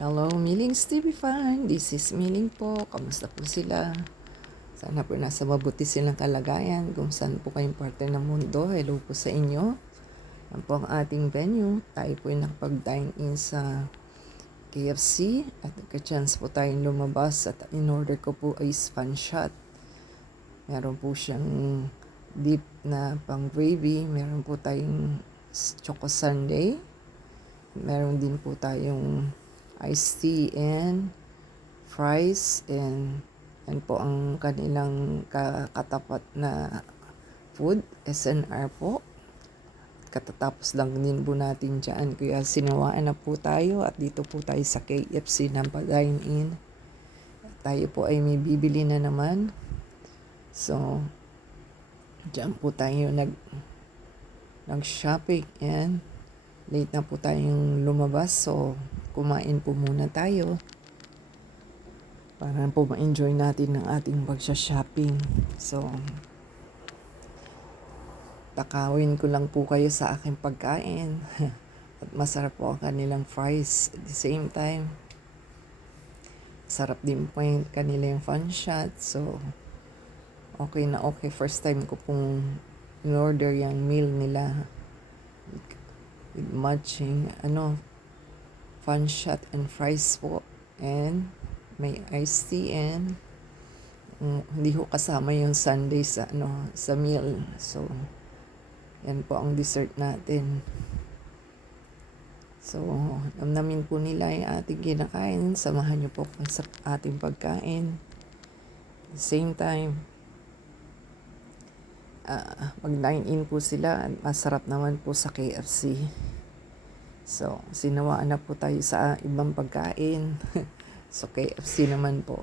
Hello, Millings TV fan. This is Milling po. Kamusta po sila? Sana po nasa mabuti silang kalagayan kung saan po kayong parte ng mundo. Hello po sa inyo. Yan po ang ating venue. Tayo po ay nakapag-dine in sa KFC at nagka-chance po tayong lumabas at in order ko po ay fun shot. Meron po siyang dip na pang gravy. Meron po tayong choco sundae. Meron din po tayong iced tea and fries and po ang kanilang katapat na food, SNR po. Katatapos lang din po natin dyan. Kaya sinawaan na po tayo at dito po tayo sa KFC na pa-dine in. Tayo po ay may bibili na naman. So, dyan po tayo nag-shopping and late na po tayong lumabas. So, kumain po muna tayo para po ma-enjoy natin ang ating pagsha-shopping. So, takawin ko lang po kayo sa aking pagkain. At masarap po ang kanilang fries. At the same time, sarap din po yung kanilang fun shot. So, okay na okay. First time ko pong in-order yung meal nila. With matching, fun shot and fries po. And may iced tea and hindi ko kasama yung sundae sa meal. So, yan po ang dessert natin. So, namnamin po nila yung ating kinakain. Samahan niyo po sa ating pagkain. At the same time, mag-dine in po sila at masarap naman po sa KFC. So, sinawaan na po tayo sa ibang pagkain. So, KFC naman po.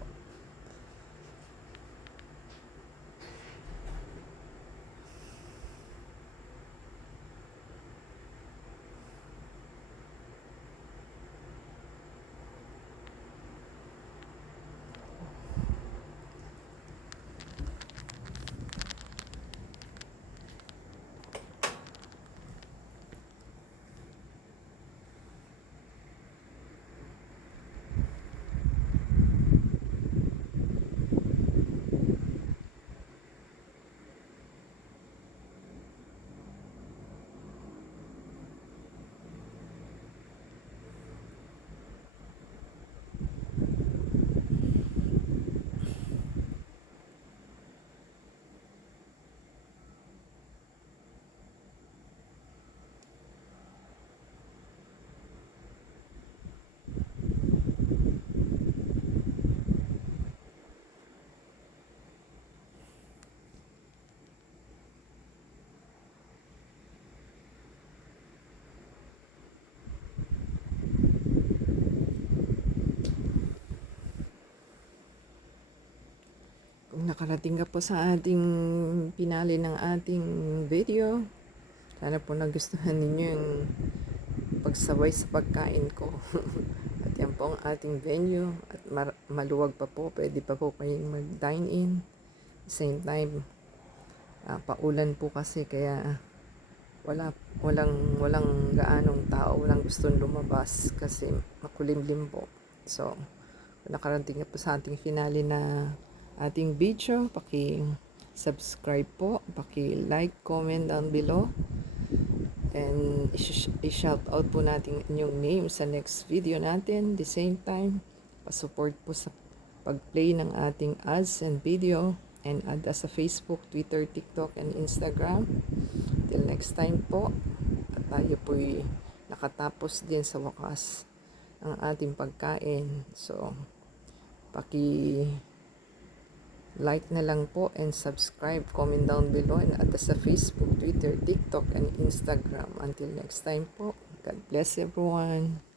Kung nakarating ka po sa ating pinali ng ating video, sana po nagustuhan ninyo yung pagsabay sa pagkain ko. At yan po ang ating venue. At maluwag pa po. Pwede pa po kayong mag-dine in. Same time, paulan po kasi kaya walang gaanong tao. Walang gustong lumabas kasi makulimlim po. So, kung nakarating ka po sa ating finale na ating video, paki-subscribe po, paki-like, comment down below. And i-shout out po natin inyong name sa next video natin. The same time, pa-support po sa pag-play ng ating ads and video. And add us sa Facebook, Twitter, TikTok, and Instagram. Till next time po. At tayo po'y nakatapos din sa wakas ang ating pagkain. So, like na lang po and subscribe, comment down below, and add us sa Facebook, Twitter, TikTok, and Instagram. Until next time po, God bless everyone.